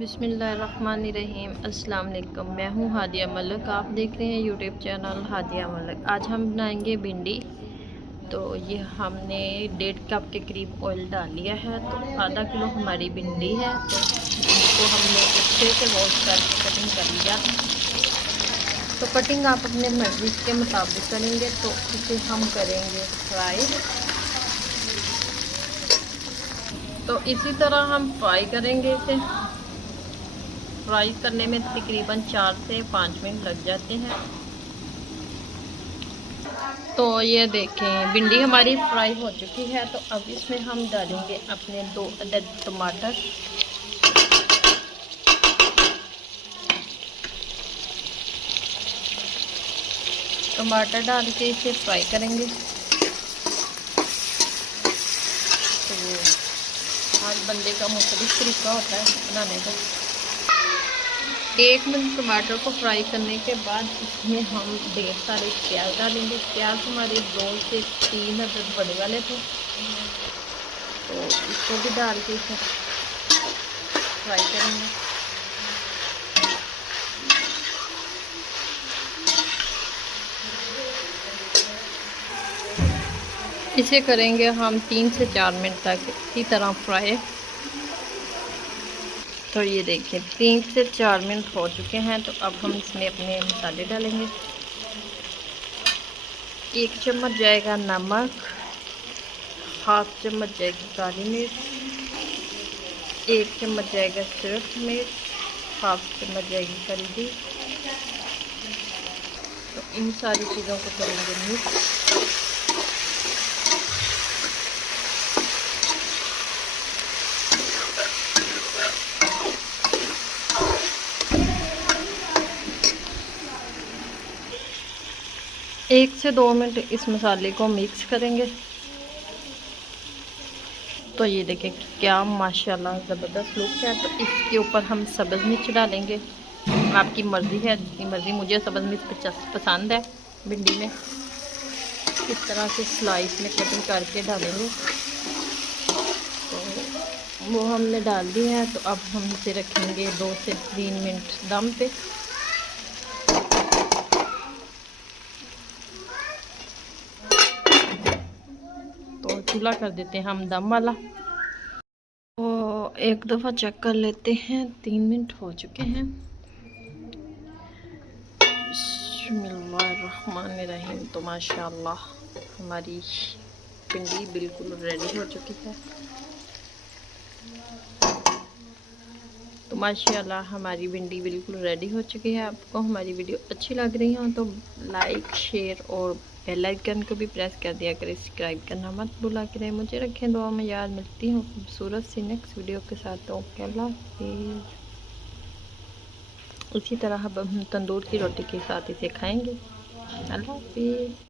बिस्मिल्लाहिर्रहमानिर्रहीम। अस्सलाम वालेकुम। मैं हूँ हादिया मलिक, आप देख रहे हैं यूट्यूब चैनल हादिया मलिक। आज हम बनाएंगे भिंडी। तो ये हमने 1.5 कप के करीब ऑयल डाल लिया है। तो आधा किलो हमारी भिंडी है, तो इसको हमने अच्छे से वॉश करके कटिंग कर लिया। तो कटिंग आप अपने मर्जी के मुताबिक करेंगे। तो इसे हम करेंगे फ्राई। तो इसी तरह हम फ्राई करेंगे। इसे फ्राई करने में तकरीबन 4 से 5 मिनट लग जाते हैं। तो ये देखें भिंडी हमारी फ्राई हो चुकी है। तो अब इसमें हम डालेंगे अपने 2 अदद टमाटर। टमाटर डाल के इसे फ्राई करेंगे। तो हर बंदे का मुख्तलिफ तरीका होता है बनाने का। 1 मिनट टमाटर को फ्राई करने के बाद इसमें हम ढेर सारे प्याज डालेंगे। प्याज हमारे 2 से 3 अदद बड़े वाले थे, तो इसको भी डाल के इसे फ्राई करेंगे। इसे करेंगे हम 3 से 4 मिनट तक इसी तरह फ्राई। तो ये देखिए 3 से 4 मिनट हो चुके हैं। तो अब हम इसमें अपने मसाले डालेंगे। 1 चम्मच जाएगा नमक, हाफ चम्मच जाएगी काली मिर्च, 1 चम्मच जाएगा सिर्फ मिर्च, हाफ चम्मच जाएगी हल्दी। तो इन सारी चीज़ों को करेंगे मिक्स। एक से 2 मिनट इस मसाले को मिक्स करेंगे। तो ये देखें क्या माशाल्लाह ज़बरदस्त लुक है। तो इसके ऊपर हम सब्ज़ मिर्च डालेंगे। आपकी मर्ज़ी है, जितनी मर्ज़ी। मुझे सब्ज़ मिर्च पसंद है भिंडी में। इस तरह से स्लाइस में कटिंग करके डालेंगे। तो वो हमने डाल दी है। तो अब हम इसे रखेंगे 2 से 3 मिनट दम पे। तो चूल्हा कर देते हैं हम दम वाला। तो एक दफ़ा चेक कर लेते हैं। 3 मिनट हो चुके हैं। बिस्मिल्लाहिर्रहमानिर्रहीम। तो माशाल्लाह हमारी भिंडी बिल्कुल रेडी हो चुकी है। तो माशाल्लाह हमारी भिंडी बिल्कुल रेडी हो चुकी है। आपको हमारी वीडियो अच्छी लग रही हो तो लाइक, शेयर और बेल आइकन को भी प्रेस कर दिया करें। सब्सक्राइब करना मत भूला करें। मुझे रखें दुआ में याद। मिलती हूँ खूबसूरत सी नेक्स्ट वीडियो के साथ। तो अल्लाह हाफिज़। इसी तरह हम तंदूर की रोटी के साथ इसे खाएंगे। अल्लाह हाफिज़।